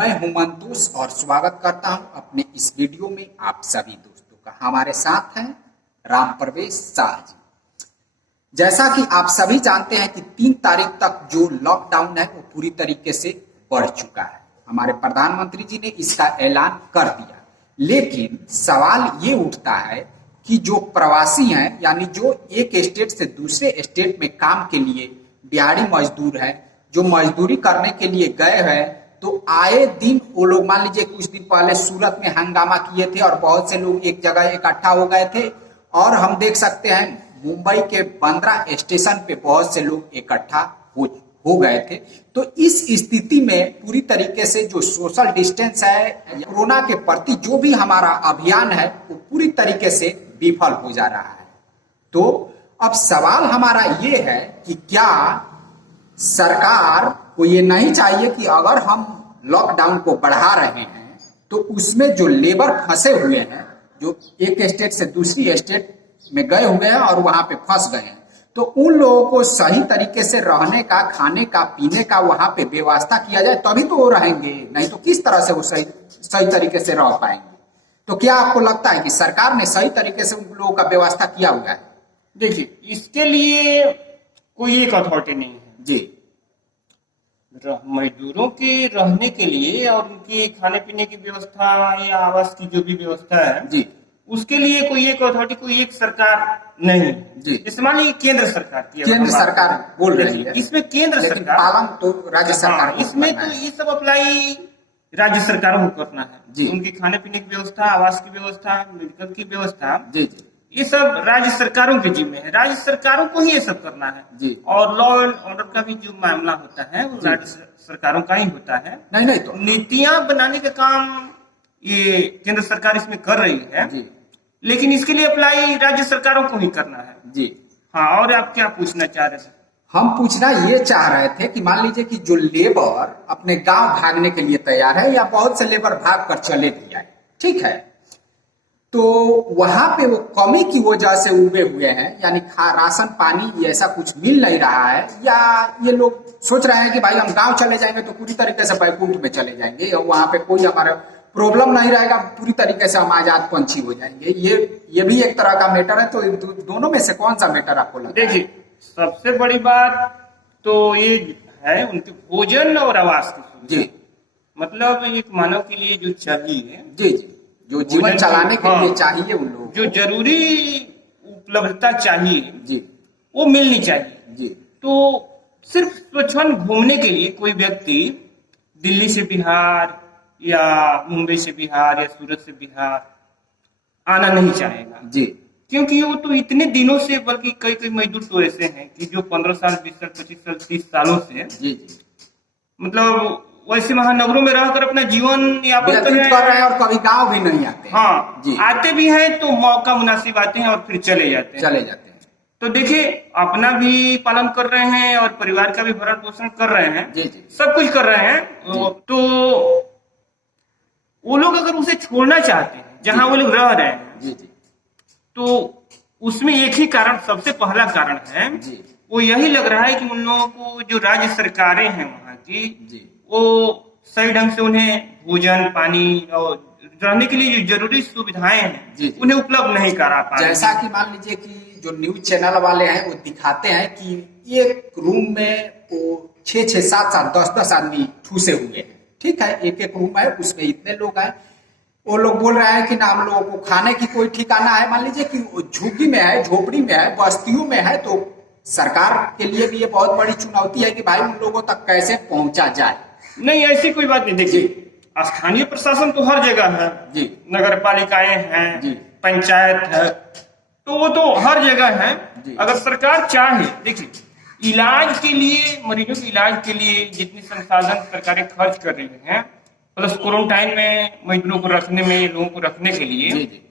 मैं हूं मंतोष और स्वागत करता हूं अपने इस वीडियो में आप सभी दोस्तों का। हमारे साथ हैं राम प्रवेश शाह जी। जैसा कि आप सभी जानते हैं कि 3 तारीख तक जो लॉकडाउन है वो पूरी तरीके से बढ़ चुका है। हमारे प्रधानमंत्री जी ने इसका ऐलान कर दिया, लेकिन सवाल ये उठता है कि जो प्रवासी हैं, यानी जो एक स्टेट से दूसरे स्टेट में काम के लिए दिहाड़ी मजदूर हैं, जो मजदूरी करने के लिए गए हैं, तो आए दिन वो लोग, मान लीजिए कुछ दिन पहले सूरत में हंगामा किए थे और बहुत से लोग एक जगह इकट्ठा हो गए थे, और हम देख सकते हैं मुंबई के बांद्रा स्टेशन पे बहुत से लोग इकट्ठा हो गए थे। तो इस स्थिति में पूरी तरीके से जो सोशल डिस्टेंस है, कोरोना के प्रति जो भी हमारा अभियान है, वो पूरी तरीके से विफल हो जा रहा है। तो अब सवाल हमारा ये है कि क्या सरकार को ये नहीं चाहिए कि अगर हम लॉकडाउन को बढ़ा रहे हैं तो उसमें जो लेबर फंसे हुए हैं, जो एक स्टेट से दूसरी स्टेट में गए हुए हैं और वहां पे फंस गए हैं, तो उन लोगों को सही तरीके से रहने का, खाने का, पीने का वहां पे व्यवस्था किया जाए, तभी तो वो रहेंगे। नहीं तो किस तरह से वो सही तरीके से रह पाएंगे। तो क्या आपको लगता है कि सरकार ने सही तरीके से उन लोगों का व्यवस्था किया हुआ है? देखिए, इसके लिए कोई एक अथॉरिटी नहीं है जी। मजदूरों के रहने के लिए और उनकी खाने पीने की व्यवस्था या आवास की जो भी व्यवस्था है जी, उसके लिए कोई एक अथॉरिटी, कोई एक सरकार नहीं जी। जैसे मान लीजिए केंद्र सरकार की, केंद्र सरकार बोल रही है, इसमें केंद्र सरकार, पालन तो राज्य सरकार को इसमें करना तो है। ये सब अप्लाई राज्य सरकारों को करना जी। है। उनकी खाने पीने की व्यवस्था, आवास की व्यवस्था, मेडिकल की व्यवस्था, जी जी, ये सब राज्य सरकारों के जिम्मे है। राज्य सरकारों को ही ये सब करना है जी। और लॉ एंड ऑर्डर का भी जो मामला होता है वो राज्य सरकारों का ही होता है। नहीं तो नीतियां बनाने का काम ये केंद्र सरकार इसमें कर रही है, जी, लेकिन इसके लिए अप्लाई राज्य सरकारों को ही करना है। जी। हाँ, और आप क्या पूछना चाह रहे थे? हम पूछना ये चाह रहे थे कि मान लीजिए कि जो लेबर अपने गांव भागने के लिए तैयार है, या बहुत से लेबर भाग कर चले भी आए, ठीक है, तो वहां पे वो कमी की वजह से उबे हुए हैं, यानी राशन पानी ऐसा कुछ मिल नहीं रहा है, या ये लोग सोच रहे हैं कि भाई हम गांव चले जाएंगे तो पूरी तरीके से बैकुंठ में चले जाएंगे और वहां पे कोई हमारा प्रॉब्लम नहीं रहेगा, पूरी तरीके से हम आजाद पंछी हो जाएंगे। ये भी एक तरह का मैटर है। तो दोनों में से कौन सा मैटर आपको लगता है? देखिए, सबसे बड़ी बात तो ये है उनके भोजन और आवास की सुविधा। जी, मतलब एक मानव के लिए जो चाहिए, जी जी, जो जीवन चलाने के लिए चाहिए उन लोगों जो जरूरी उपलब्धता चाहिए, जी, वो मिलनी चाहिए। जी। तो सिर्फ स्वच्छंद घूमने के लिए कोई व्यक्ति दिल्ली से बिहार या मुंबई से बिहार या सूरत से बिहार आना नहीं चाहेगा, जी, क्योंकि वो तो इतने दिनों से, बल्कि कई मजदूर तो ऐसे हैं कि जो 15 साल, 20 साल, 25 साल, 30 सालों से, जी, जी, मतलब वैसे महानगरों में रहकर अपना जीवन यापन कर रहे हैं और कभी गांव भी नहीं आते। हाँ जी, आते भी हैं तो मौका मुनासिब आते हैं और फिर चले जाते हैं। तो देखिए, अपना भी पालन कर रहे हैं और परिवार का भी भरण पोषण कर रहे हैं। जी जी, सब कुछ कर रहे हैं। तो वो लोग अगर उसे छोड़ना चाहते हैं जहां वो लोग रह रहे हैं, जी जी, तो उसमें एक ही कारण, सबसे पहला कारण है जी, वो यही लग रहा है कि उन लोगों को जो राज्य सरकारें हैं वहां की, जी, वो सही ढंग से उन्हें भोजन, पानी और रहने के लिए जो जरूरी सुविधाएं हैं जी, जी, उन्हें उपलब्ध नहीं करा पा रहे। जैसा कि मान लीजिए कि जो न्यूज चैनल वाले हैं वो दिखाते हैं कि एक रूम में वो 6-6, 7-7, 10-10 आदमी ठूसे हुए हैं, ठीक है, एक रूम है, उसमें इतने लोग हैं। वो लोग बोल रहे हैं कि ना हम लोगों को खाने की कोई ठिकाना है। मान लीजिए कि झुग्गी में है, झोपड़ी में है, बस्तियों में है, तो सरकार के लिए भी ये बहुत बड़ी चुनौती है कि भाई उन लोगों तक कैसे पहुंचा जाए। नहीं, ऐसी कोई बात नहीं। देखिए, स्थानीय प्रशासन तो हर जगह है जी, नगर पालिकाएं हैं जी, पंचायत है, तो वो तो हर जगह है जी। अगर सरकार चाहे, देखिए, इलाज के लिए, मरीजों के इलाज के लिए जितने संसाधन सरकारें खर्च कर रही हैं, प्लस क्वारंटाइन में मजदूरों को रखने में, लोगों को रखने के लिए, जी, जी,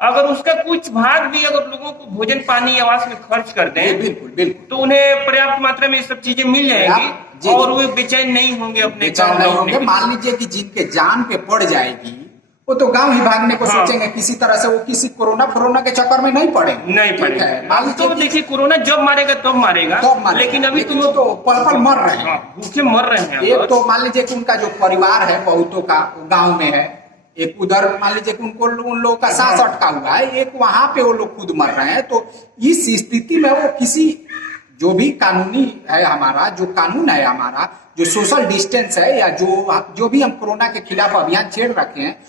अगर उसका कुछ भाग भी अगर लोगों को भोजन, पानी, आवास में खर्च कर दें, बिल्कुल बिल्कुल, तो उन्हें पर्याप्त मात्रा में ये सब चीजें मिल जाएंगी और वे बेचैन नहीं होंगे अपने गाँव लौटने के लिए। मान लीजिए कि जिनके जान पे पड़ जाएगी, वो वो तो गांव ही भागने को हाँ। सोचेंगे किसी तरह से, वो किसी कोरोना के चक्कर में नहीं पड़ेंगे। नहीं ठीक पड़ेगा। है, मान लीजिए तो कि- देखिए कोरोना जब मारेगा तब मारेगा, तब मारेगा। लेकिन अभी लेकिन वो तो पल पल मर रहे हैं। हाँ, भूखे मर रहे हैं एक अगर। तो मान लीजिए कि उनका जो परिवार है बहुतों का वो गांव में है, एक उधर मान लीजिए कि उनको उन लोगों का सांस हाँ। अटका हुआ है, एक वहां पे वो लोग खुद मर रहे हैं। तो इस स्थिति में वो किसी जो भी कानूनी है हमारा, जो कानून है हमारा, जो सोशल डिस्टेंस है या जो भी हम कोरोना के खिलाफ अभियान छेड़ रखे हैं,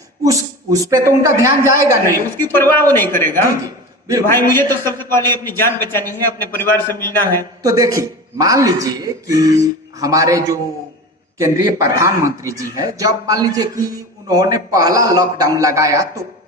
उस पे तो उनका ध्यान जाएगा नहीं, नहीं। उसकी परवाह वो नहीं करेगा। जी, जी, बिल्कुल। भाई मुझे तो सबसे पहले अपनी जान बचानी है, अपने परिवार से मिलना है। तो देखिए, मान लीजिए कि हमारे जो केंद्रीय प्रधानमंत्री जी है, जब मान लीजिए कि उन्होंने पहला लॉकडाउन लगाया तो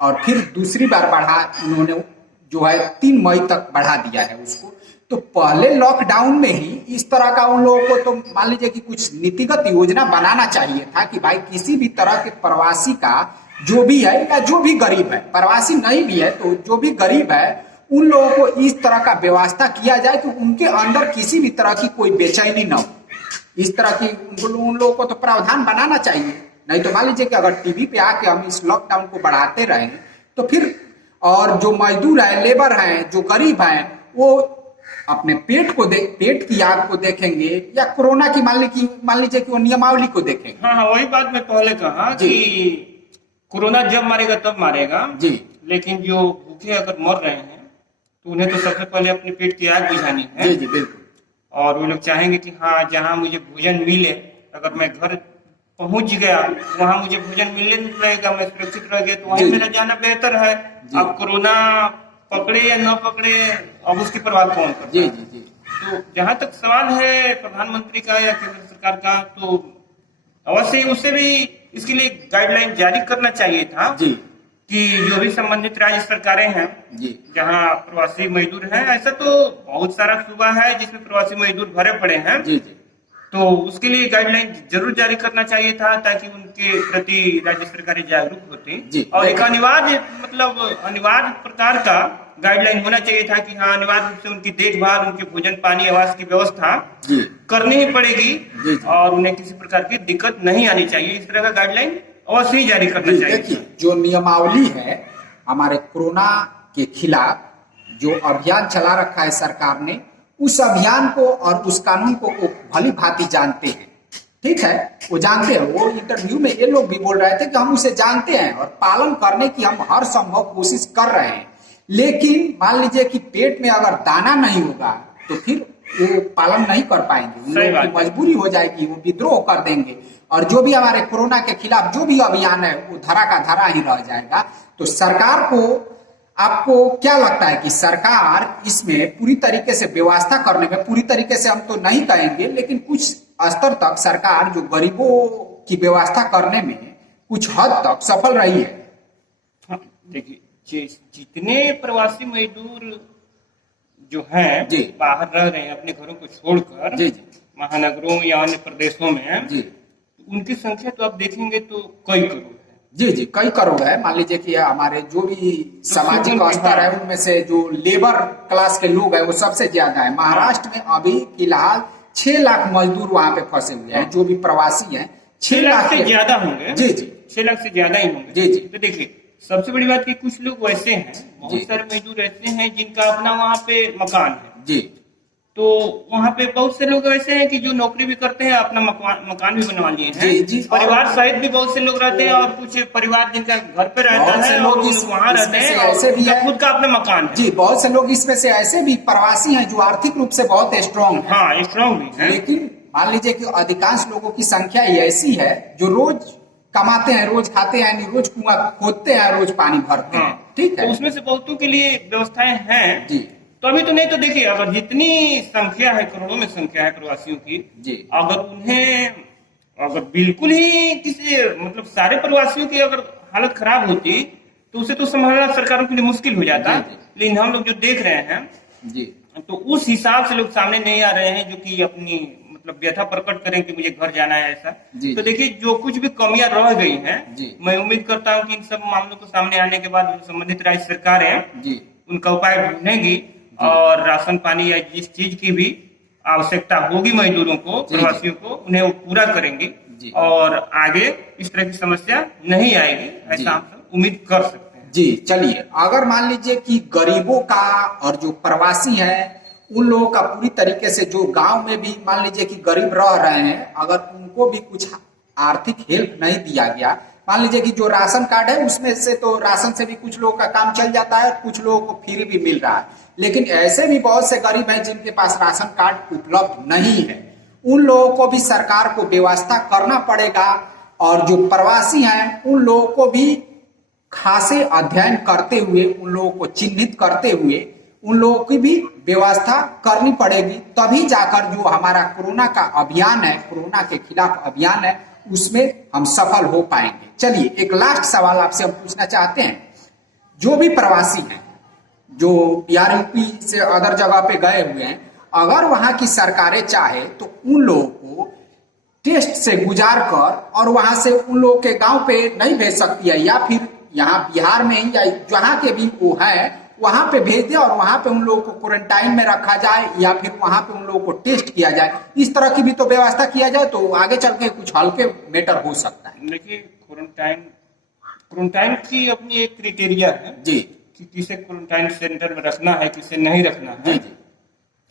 और फिर दूसरी बार बढ़ा, उन्होंने जो है 3 मई तक बढ़ा दिया है उसको। तो पहले लॉकडाउन में ही इस तरह का उन लोगों को तो मान लीजिए कि कुछ नीतिगत योजना बनाना चाहिए था कि भाई किसी भी तरह के प्रवासी का जो भी है या जो भी गरीब है, प्रवासी नहीं भी है तो जो भी गरीब है, उन लोगों को इस तरह का व्यवस्था किया जाए कि उनके अंदर किसी भी तरह की कोई बेचैनी न हो। इस तरह की उन लोगों को तो प्रावधान बनाना चाहिए। नहीं तो मान लीजिए कि अगर टीवी पे आके हम इस लॉकडाउन को बढ़ाते रहे तो फिर, और जो मजदूर है, लेबर हैं, जो गरीब हैं, वो अपने पेट की आग को देखेंगे या कोरोना की मान लीजिए कि वो नियमावली को देखेंगे। हाँ हाँ, वही बात मैं पहले कहा जी। कि कोरोना जब मारेगा तब मारेगा जी, लेकिन जो भूखे अगर मर रहे हैं तो उन्हें तो सबसे पहले अपने पेट की आग बुझानी है। जी, जी, बिल्कुल। और वो लोग चाहेंगे कि हाँ, जहाँ मुझे भोजन मिले, अगर मैं घर पहुंच गया वहां मुझे भोजन मिलने लगेगा, मैं सुरक्षित रह गया, तो वहीं जी। मेरा जाना बेहतर है। जी। अब कोरोना पकड़े या न पकड़े, अब उसकी परवाह कौन करता जी, है? जी, जी, तो जहां तक सवाल है प्रधानमंत्री का या केंद्र सरकार का, तो अवश्य ही उससे भी इसके लिए गाइडलाइन जारी करना चाहिए था जी, कि जो भी संबंधित राज्य सरकारें हैं जी, जहां प्रवासी मजदूर हैं, ऐसा तो बहुत सारा सूबा है जिसमें प्रवासी मजदूर भरे पड़े हैं, जी, जी, तो उसके लिए गाइडलाइन जरूर जारी करना चाहिए था ताकि उनके प्रति राज्य सरकारें जागरूक जी। होती। और एक अनिवार्य प्रकार का गाइडलाइन होना चाहिए था कि हाँ, अनिवार्य रूप से उनकी देखभाल, उनके भोजन पानी आवास की व्यवस्था जी, करनी ही पड़ेगी। जी, जी। और उन्हें किसी प्रकार की दिक्कत नहीं आनी चाहिए। इस तरह का गाइडलाइन अवश्य ही जारी करना जी। चाहिए। देखिए, जो नियमावली है हमारे कोरोना के खिलाफ, जो अभियान चला रखा है सरकार ने, उस अभियान को और उस कानून को वो भली भांति जानते हैं। ठीक है, वो जानते हैं। वो इंटरव्यू में ये लोग भी बोल रहे थे कि हम उसे जानते हैं और पालन करने की हम हर संभव कोशिश कर रहे हैं। लेकिन मान लीजिए कि पेट में अगर दाना नहीं होगा तो फिर वो पालन नहीं कर पाएंगे, उन सही लोगों की बात है। मजबूरी हो जाएगी, वो विद्रोह कर देंगे और जो भी हमारे कोरोना के खिलाफ जो भी अभियान है वो धरा का धरा ही रह जाएगा। तो सरकार को, आपको क्या लगता है कि सरकार इसमें पूरी तरीके से व्यवस्था करने में, पूरी तरीके से हम तो नहीं कहेंगे लेकिन कुछ स्तर तक सरकार जो गरीबों की व्यवस्था करने में कुछ हद तक सफल रही है? हाँ, देखिए, जितने प्रवासी मजदूर जो हैं जी। बाहर रह रहे हैं अपने घरों को छोड़कर, जी, जी, महानगरों या अन्य प्रदेशों में, जी, उनकी संख्या तो आप देखेंगे तो कई करोड़ है। जी, जी, कई करोड़ है। मान लीजिए कि हमारे जो भी सामाजिक तो स्तर है उनमें से जो लेबर क्लास के लोग हैं वो सबसे ज्यादा है। महाराष्ट्र में अभी फिलहाल 6 लाख मजदूर वहां पे फंसे हुए हैं, जो भी प्रवासी हैं 6 लाख से ज्यादा होंगे। जी, जी, 6 लाख से ज्यादा ही होंगे। जी, जी। तो देखिए, सबसे बड़ी बात कि कुछ लोग वैसे हैं, बहुत जी। सारे मजदूर ऐसे हैं जिनका अपना वहाँ पे मकान है। जी, तो वहाँ पे बहुत से लोग ऐसे हैं कि जो नौकरी भी करते हैं, अपना मकान भी बनवा लिए हैं। जी, जी। परिवार सहित भी बहुत से लोग रहते हैं और कुछ परिवार जिनका घर पे रहता बहुत से है लोग और इस- वहाँ रहते इसमें हैं से और ऐसे भी उनका हैं। खुद का अपना मकान है। जी, बहुत से लोग इसमें से ऐसे भी प्रवासी हैं जो आर्थिक रूप से बहुत स्ट्रांग है। हाँ, स्ट्रांग भी है। लेकिन मान लीजिए कि अधिकांश लोगों की संख्या ही ऐसी है जो रोज कमाते हैं, रोज खाते हैं, यानी रोज कुआं खोदते हैं, रोज पानी भरते हैं। हाँ, ठीक है, तो उसमें से बहुतों के लिए व्यवस्थाएं हैं। जी, तो अभी तो नहीं, तो देखिए, अगर जितनी संख्या है, करोड़ों में संख्या है प्रवासियों की, जी, अगर उन्हें, अगर बिल्कुल ही किसी, मतलब सारे प्रवासियों की अगर हालत खराब होती तो उसे तो संभालना सरकारों के लिए मुश्किल हो जाता। जी, जी। लेकिन हम लोग जो देख रहे हैं जी, तो उस हिसाब से लोग सामने नहीं आ रहे हैं जो कि अपनी मतलब व्यथा प्रकट करें कि मुझे घर जाना है ऐसा। जी, तो जी। देखिए, जो कुछ भी कमियां रह गई हैं, जी। मैं उम्मीद करता हूं कि इन सब मामलों को सामने आने के बाद जो संबंधित राज्य सरकारें जी, उनका उपाय ढूंढेंगी और राशन पानी या जिस चीज की भी आवश्यकता होगी मजदूरों को, जी, प्रवासियों को, उन्हें वो पूरा करेंगी। जी। और आगे इस तरह की समस्या नहीं आएगी, जी। ऐसा हम सब उम्मीद कर सकते हैं। जी चलिए, अगर मान लीजिए कि गरीबों का और जो प्रवासी हैं उन लोगों का पूरी तरीके से, जो गांव में भी मान लीजिए कि गरीब रह रहे हैं, अगर उनको भी कुछ आर्थिक हेल्प नहीं दिया गया, मान लीजिए कि जो राशन कार्ड है उसमें से तो राशन से भी कुछ लोगों का काम चल जाता है, कुछ लोगों को फ्री भी मिल रहा है, लेकिन ऐसे भी बहुत से गरीब हैं जिनके पास राशन कार्ड उपलब्ध नहीं है। उन लोगों को भी सरकार को व्यवस्था करना पड़ेगा, और जो प्रवासी हैं उन लोगों को भी खासे अध्ययन करते हुए, उन लोगों को चिन्हित करते हुए उन लोगों की भी व्यवस्था करनी पड़ेगी, तभी जाकर जो हमारा कोरोना का अभियान है, कोरोना के खिलाफ अभियान है, उसमें हम सफल हो पाएंगे। चलिए, एक लास्ट सवाल आपसे हम पूछना चाहते हैं, जो भी प्रवासी हैं जो बिहार यूपी से अदर जगह पे गए हुए हैं, अगर वहां की सरकारें चाहे तो उन लोगों को टेस्ट से गुजार कर और वहां से उन लोगों के गांव पे नहीं भेज सकती है, या फिर यहाँ बिहार में ही या जहाँ के भी वो है वहां पे भेज दे और वहां पे उन लोगों को क्वारंटाइन में रखा जाए, या फिर वहां पे उन लोगों को टेस्ट किया जाए, इस तरह की भी तो व्यवस्था किया जाए तो आगे चल के कुछ हल्के मैटर हो सकता है। देखिए, क्वारंटाइन की अपनी एक क्राइटेरिया है जी कि किसे क्वारंटाइन सेंटर में रखना है, किसे नहीं रखना जी है। जी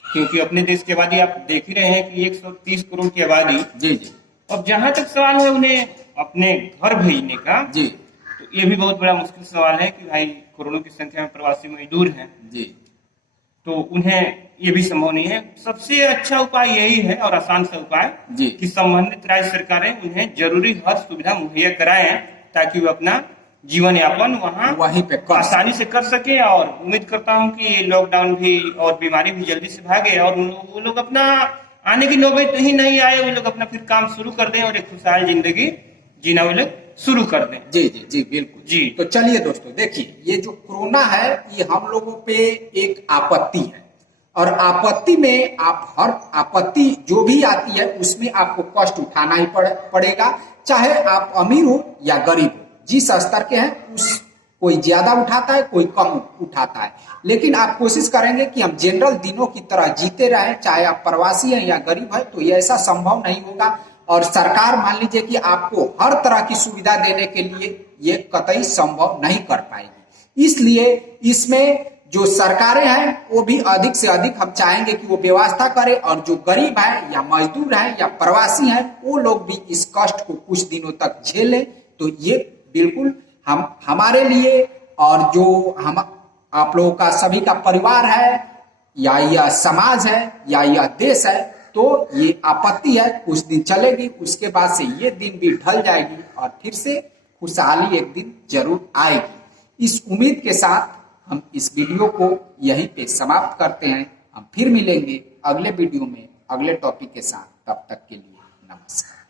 क्योंकि अपने देश की आबादी आप देख ही रहे हैं कि 130 करोड़ की आबादी। जी जी अब जहां तक सवाल है उन्हें अपने घर भेजने का, जी तो ये भी बहुत बड़ा मुश्किल सवाल है कि भाई करोड़ों की संख्या में प्रवासी मजदूर हैं, जी तो उन्हें ये भी संभव नहीं है। सबसे अच्छा उपाय यही है और आसान सा उपाय जी कि संबंधित राज्य सरकारें उन्हें जरूरी हर सुविधा मुहैया कराएं, ताकि वो अपना जीवन यापन वहाँ वहीं पे कर आसानी से कर सके। और उम्मीद करता हूँ कि ये लॉकडाउन भी और बीमारी भी जल्दी से भागे और वो लोग अपना आने की नौबत ही नहीं आए, वो लोग अपना फिर काम शुरू कर दें और एक खुशहाल जिंदगी जीना वो लोग शुरू कर दें। जी जी जी बिल्कुल जी। तो चलिए दोस्तों, देखिए, ये जो कोरोना है ये हम लोगों पे एक आपत्ति है, और आपत्ति में आप हर आपत्ति जो भी आती है उसमें आपको कष्ट उठाना ही पड़ेगा, चाहे आप अमीर हो या गरीब हो। जिस स्तर के हैं उस कोई ज्यादा उठाता है, कोई कम उठाता है, लेकिन आप कोशिश करेंगे कि हम जनरल दिनों की तरह जीते रहें, चाहे आप प्रवासी हैं या गरीब हैं, तो ये ऐसा संभव नहीं होगा। और सरकार मान लीजिए कि आपको हर तरह की सुविधा देने के लिए ये कतई संभव नहीं कर पाएगी, इसलिए इसमें जो सरकारें हैं वो भी अधिक से अधिक हम चाहेंगे कि वो व्यवस्था करें, और जो गरीब है या मजदूर है या प्रवासी हैं वो लोग भी इस कष्ट को कुछ दिनों तक झेलें। तो ये बिल्कुल हम हमारे लिए और जो हम आप लोगों का सभी का परिवार है या यह समाज है या यह देश है, तो ये आपत्ति है, कुछ दिन चलेगी, उसके बाद से ये दिन भी ढल जाएगी और फिर से खुशहाली एक दिन जरूर आएगी। इस उम्मीद के साथ हम इस वीडियो को यहीं पे समाप्त करते हैं। हम फिर मिलेंगे अगले वीडियो में अगले टॉपिक के साथ, तब तक के लिए नमस्कार।